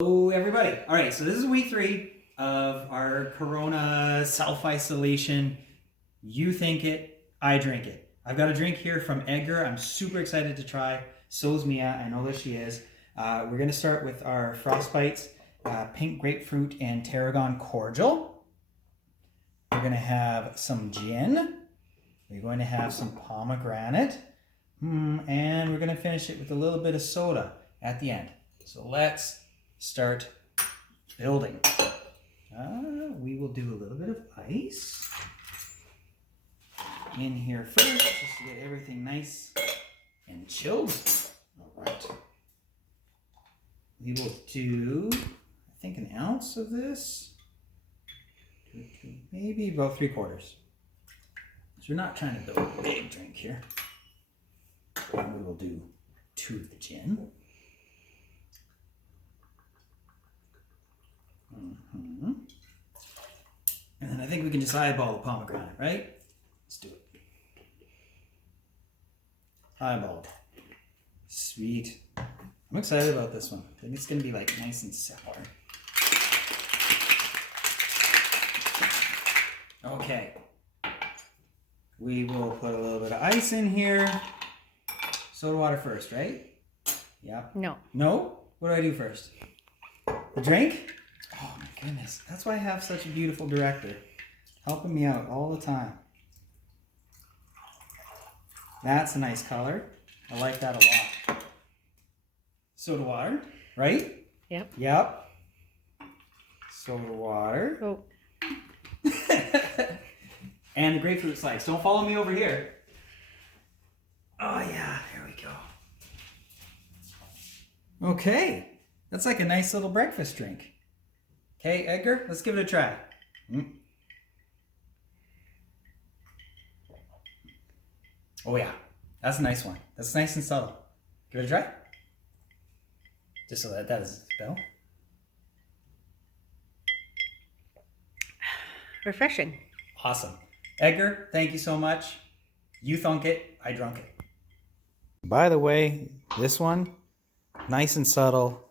Hello everybody. All right, so this is week 3 of our Corona self-isolation. You think it, I drink it. I've got a drink here from Edgar. I'm super excited to try. So's Mia. I know that she is. We're going to start with our Frostbites, pink grapefruit and tarragon cordial. We're going to have some gin. We're going to have some pomegranate. And we're going to finish it with a little bit of soda at the end. So let's start building. We will do a little bit of ice in here first, just to get everything nice and chilled. All right. We will do, I think, an ounce of this. Maybe about 3/4. So we're not trying to build a big drink here. And we will do 2 of the gin. And then I think we can just eyeball the pomegranate, right? Let's do it. Eyeball. Sweet. I'm excited about this one. I think it's going to be like nice and sour. Okay. We will put a little bit of ice in here. Soda water first, right? Yeah. No. No? What do I do first? The drink? Oh my goodness. That's why I have such a beautiful director. Helping me out all the time. That's a nice color. I like that a lot. Soda water, right? Yep. Yep. Soda water. Oh. And the grapefruit slice. Don't follow me over here. Oh yeah, here we go. Okay. That's like a nice little breakfast drink. Okay, Edgar, let's give it a try. Oh yeah, that's a nice one. That's nice and subtle. Give it a try. Just so that does spell. Refreshing. Awesome. Edgar, thank you so much. You thunk it, I drunk it. By the way, this one, nice and subtle.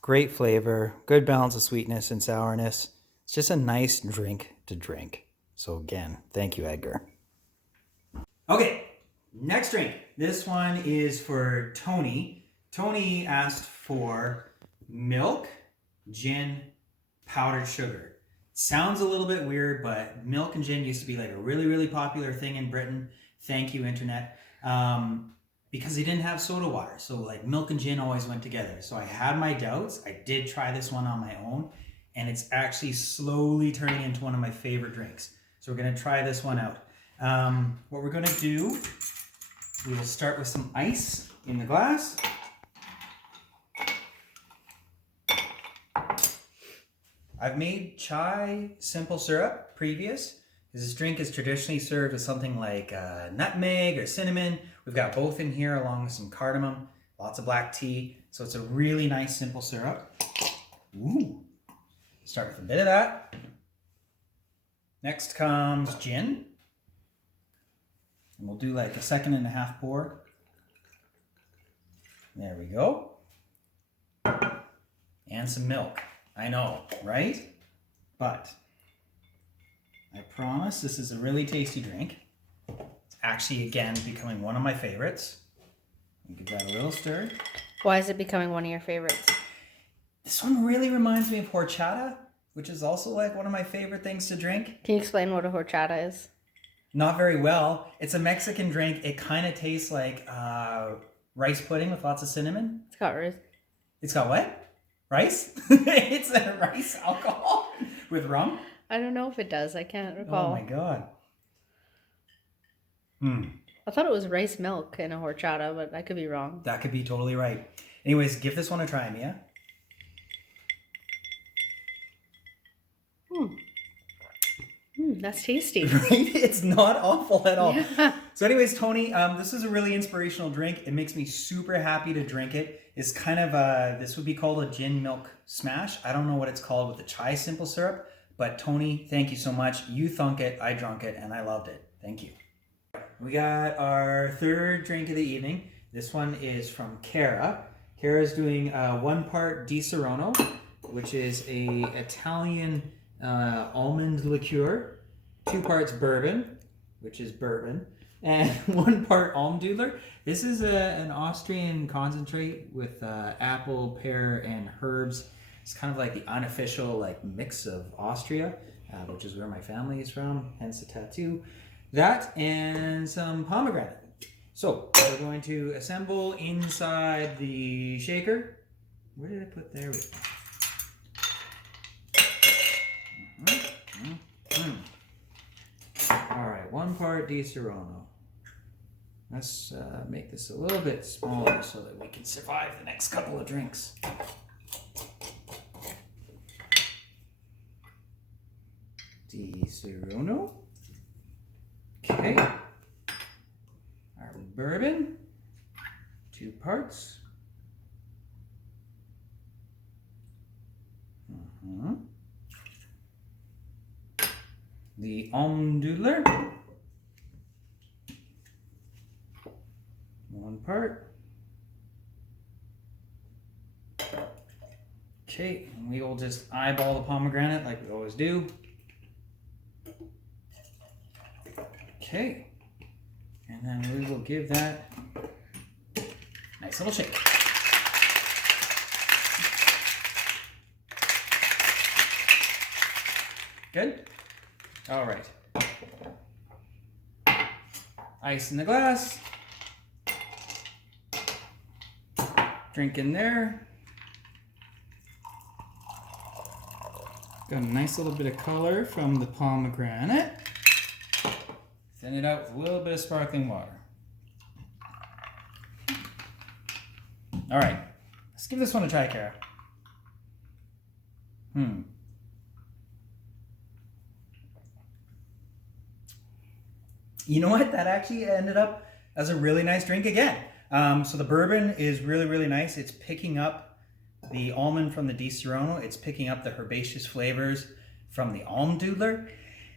Great flavor, good balance of sweetness and sourness. It's just a nice drink to drink. So again, thank you, Edgar. Okay, next drink. This one is for Tony. Tony asked for milk, gin, powdered sugar. Sounds a little bit weird, but milk and gin used to be like a really, really popular thing in Britain. Thank you, Internet. Because they didn't have soda water. So like milk and gin always went together. So I had my doubts. I did try this one on my own, and it's actually slowly turning into one of my favorite drinks. So we're gonna try this one out. What we're gonna do, we will start with some ice in the glass. I've made chai simple syrup previous. This drink is traditionally served with something like nutmeg or cinnamon. We've got both in here along with some cardamom, lots of black tea. So it's a really nice simple syrup. Ooh. Start with a bit of that. Next comes gin. And we'll do like a 1.5 pour. There we go. And some milk. I know, right? But I promise this is a really tasty drink. It's actually, again, becoming one of my favorites. Give that a little stir. Why is it becoming one of your favorites? This one really reminds me of horchata, which is also like one of my favorite things to drink. Can you explain what a horchata is? Not very well. It's a Mexican drink. It kind of tastes like rice pudding with lots of cinnamon. It's got rice. It's got what? Rice? It's a rice alcohol with rum? I don't know if it does. I can't recall. Oh my god. I thought it was rice milk in a horchata, but I could be wrong. That could be totally right. Anyways, give this one a try, Mia. That's tasty. Right? It's not awful at all. Yeah. So anyways, Tony, this is a really inspirational drink. It makes me super happy to drink it. It's kind of this would be called a gin milk smash. I don't know what it's called with the chai simple syrup, but Tony, thank you so much. You thunk it, I drunk it, and I loved it. Thank you. We got our third drink of the evening. This one is from Cara. Kara's doing 1 part Disaronno, which is a Italian almond liqueur, 2 parts bourbon, which is bourbon, and 1 part Almduddler. This is an Austrian concentrate with apple, pear, and herbs. It's kind of like the unofficial like mix of Austria, which is where my family is from, hence the tattoo. That and some pomegranate. So we're going to assemble inside the shaker. Where did I put there? All right, 1 part Disaronno. Let's make this a little bit smaller so that we can survive the next couple of drinks. Disaronno. Okay. Our bourbon, 2 parts. The Almduddler, 1 part. Okay, and we will just eyeball the pomegranate like we always do. Okay, and then we will give that a nice little shake. Good? All right. Ice in the glass. Drink in there. Got a nice little bit of color from the pomegranate. Thin it out with a little bit of sparkling water. All right, let's give this one a try, Kara. You know what? That actually ended up as a really nice drink again. So the bourbon is really, really nice. It's picking up the almond from the Disaronno. It's picking up the herbaceous flavors from the Almduddler.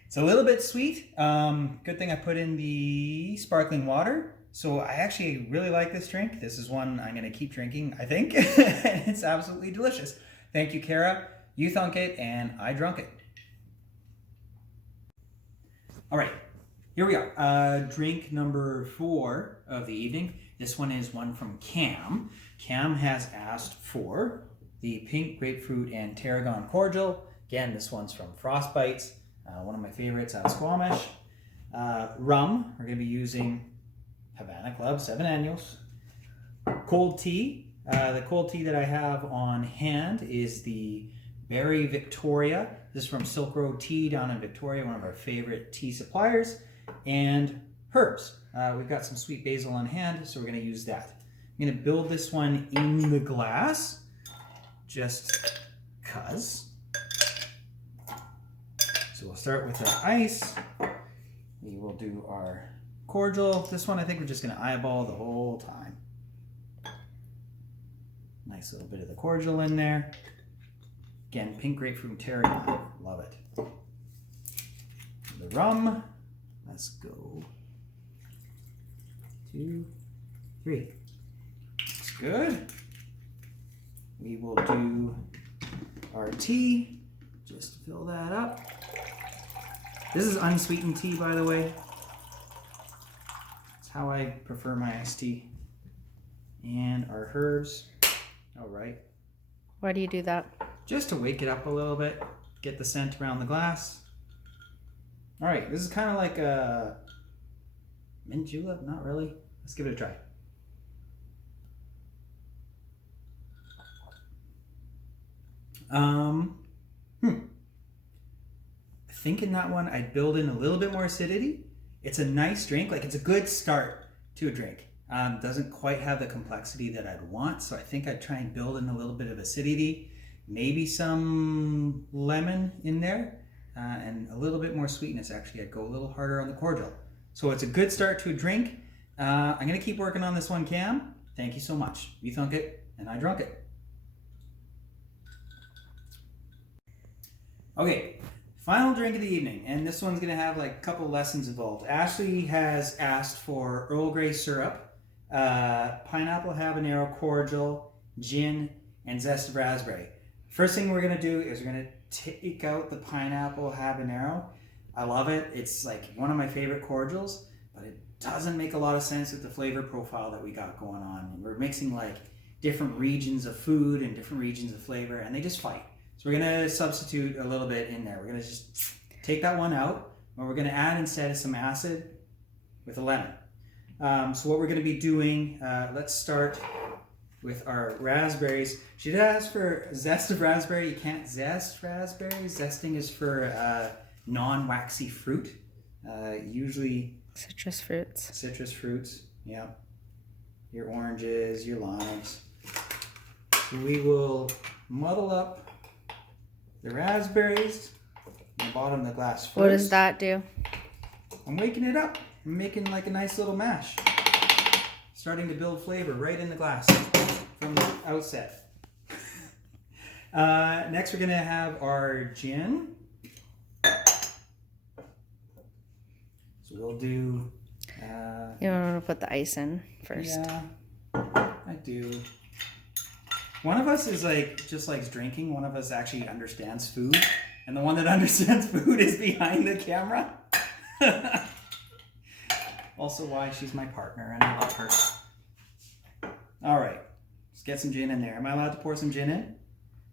It's a little bit sweet. Good thing I put in the sparkling water. So I actually really like this drink. This is one I'm going to keep drinking, I think. It's absolutely delicious. Thank you, Kara. You thunk it, and I drunk it. All right. Here we are, drink number 4 of the evening. This one is one from Cam. Cam has asked for the pink grapefruit and tarragon cordial. Again, this one's from Frostbites, one of my favorites out of Squamish. Rum, we're going to be using Havana Club 7 Annuals. Cold tea, the cold tea that I have on hand is the Berry Victoria. This is from Silk Road Tea down in Victoria, one of our favorite tea suppliers. And herbs. We've got some sweet basil on hand, so we're going to use that. I'm going to build this one in the glass, just cuz. So we'll start with our ice. We will do our cordial. This one I think we're just going to eyeball the whole time. Nice little bit of the cordial in there. Again, pink grapefruit and tarragon. Love it. The rum. Let's go. 2, 3. Looks good. We will do our tea. Just fill that up. This is unsweetened tea, by the way. That's how I prefer my iced tea. And our herbs. All right. Why do you do that? Just to wake it up a little bit. Get the scent around the glass. All right, this is kind of like a mint julep, not really. Let's give it a try. I think in that one I'd build in a little bit more acidity. It's a nice drink, like it's a good start to a drink. Doesn't quite have the complexity that I'd want, so I think I'd try and build in a little bit of acidity, maybe some lemon in there. And a little bit more sweetness, actually. I'd go a little harder on the cordial. So it's a good start to a drink. I'm going to keep working on this one, Cam. Thank you so much. You thunk it, and I drunk it. Okay, final drink of the evening. And this one's going to have like a couple lessons involved. Ashley has asked for Earl Grey syrup, pineapple habanero cordial, gin, and zest of raspberry. First thing we're gonna do is we're gonna take out the pineapple habanero. I love it. It's like one of my favorite cordials, but it doesn't make a lot of sense with the flavor profile that we got going on. We're mixing like different regions of food and different regions of flavor, and they just fight. So we're gonna substitute a little bit in there. We're gonna just take that one out, and we're gonna add instead of some acid with a lemon. So what we're gonna be doing, let's start with our raspberries. She did ask for zest of raspberry. You can't zest raspberries. Zesting is for non-waxy fruit, usually Citrus fruits. citrus fruits, yeah. Your oranges, your limes. So we will muddle up the raspberries in the bottom of the glass first. What does that do? I'm waking it up. I'm making like a nice little mash. Starting to build flavor right in the glass from the outset. Next we're gonna have our gin. So we'll do... You want to put the ice in first. Yeah, I do. One of us is like, just likes drinking. One of us actually understands food. And the one that understands food is behind the camera. Also why she's my partner and I love her. All right, let's get some gin in there. Am I allowed to pour some gin in?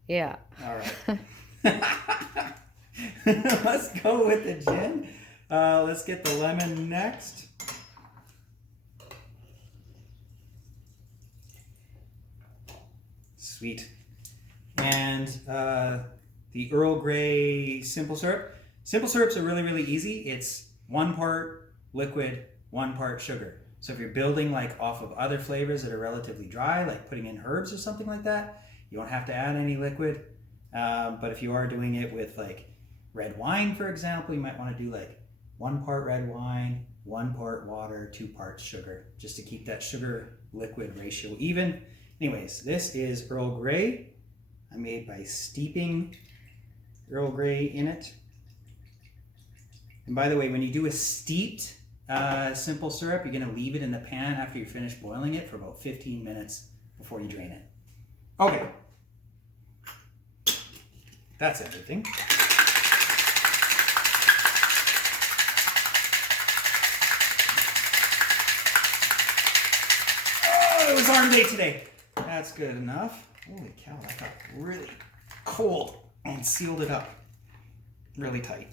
Yeah. All right. Let's go with the gin. Let's get the lemon next. Sweet. And the Earl Grey simple syrup. Simple syrups are really, really easy. It's 1 part liquid, 1 part sugar. So if you're building like off of other flavors that are relatively dry, like putting in herbs or something like that, you don't have to add any liquid. But if you are doing it with like red wine, for example, you might want to do like 1 part red wine, 1 part water, 2 parts sugar, just to keep that sugar liquid ratio even. Anyways, this is Earl Grey. I made by steeping Earl Grey in it. And by the way, when you do a steeped simple syrup, you're gonna leave it in the pan after you finish boiling it for about 15 minutes before you drain it. Okay. That's everything. Oh, it was arm day today. That's good enough. Holy cow, that got really cold and sealed it up really tight.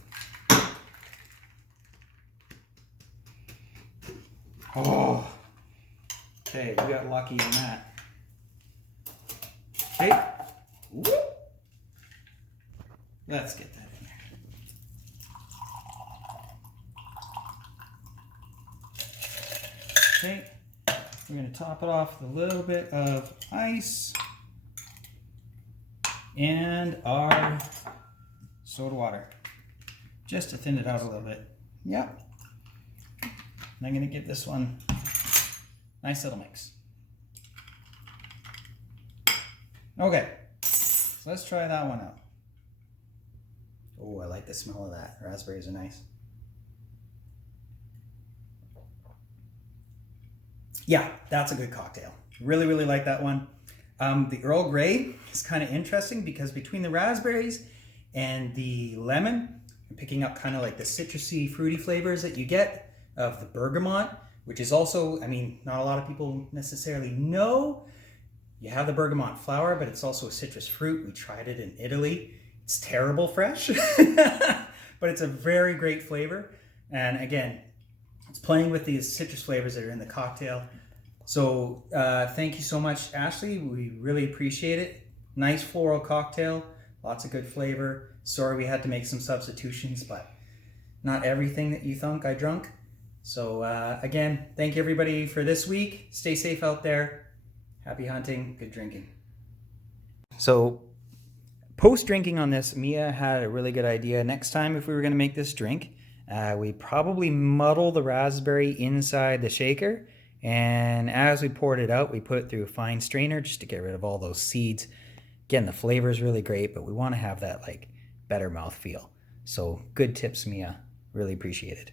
Oh, okay, we got lucky on that. Okay, whoop. Let's get that in there. Okay, we're gonna top it off with a little bit of ice and our soda water, just to thin it out a little bit. Yep. And I'm gonna give this one a nice little mix. Okay, so let's try that one out. Oh, I like the smell of that. Raspberries are nice. Yeah, that's a good cocktail. Really, really like that one. The Earl Grey is kind of interesting because between the raspberries and the lemon, I'm picking up kind of like the citrusy, fruity flavors that you get of the bergamot, which is also, I mean, not a lot of people necessarily know. You have the bergamot flower, but it's also a citrus fruit. We tried it in Italy. It's terrible fresh, but it's a very great flavor. And again, it's playing with these citrus flavors that are in the cocktail. So thank you so much, Ashley. We really appreciate it. Nice floral cocktail, lots of good flavor. Sorry we had to make some substitutions, but not everything that you thunk I drunk. So again, thank you everybody for this week. Stay safe out there. Happy hunting, good drinking. So post drinking on this, Mia had a really good idea. Next time if we were gonna make this drink, we probably muddle the raspberry inside the shaker. And as we poured it out, we put it through a fine strainer just to get rid of all those seeds. Again, the flavor is really great, but we want to have that like better mouthfeel. So good tips, Mia. Really appreciate it.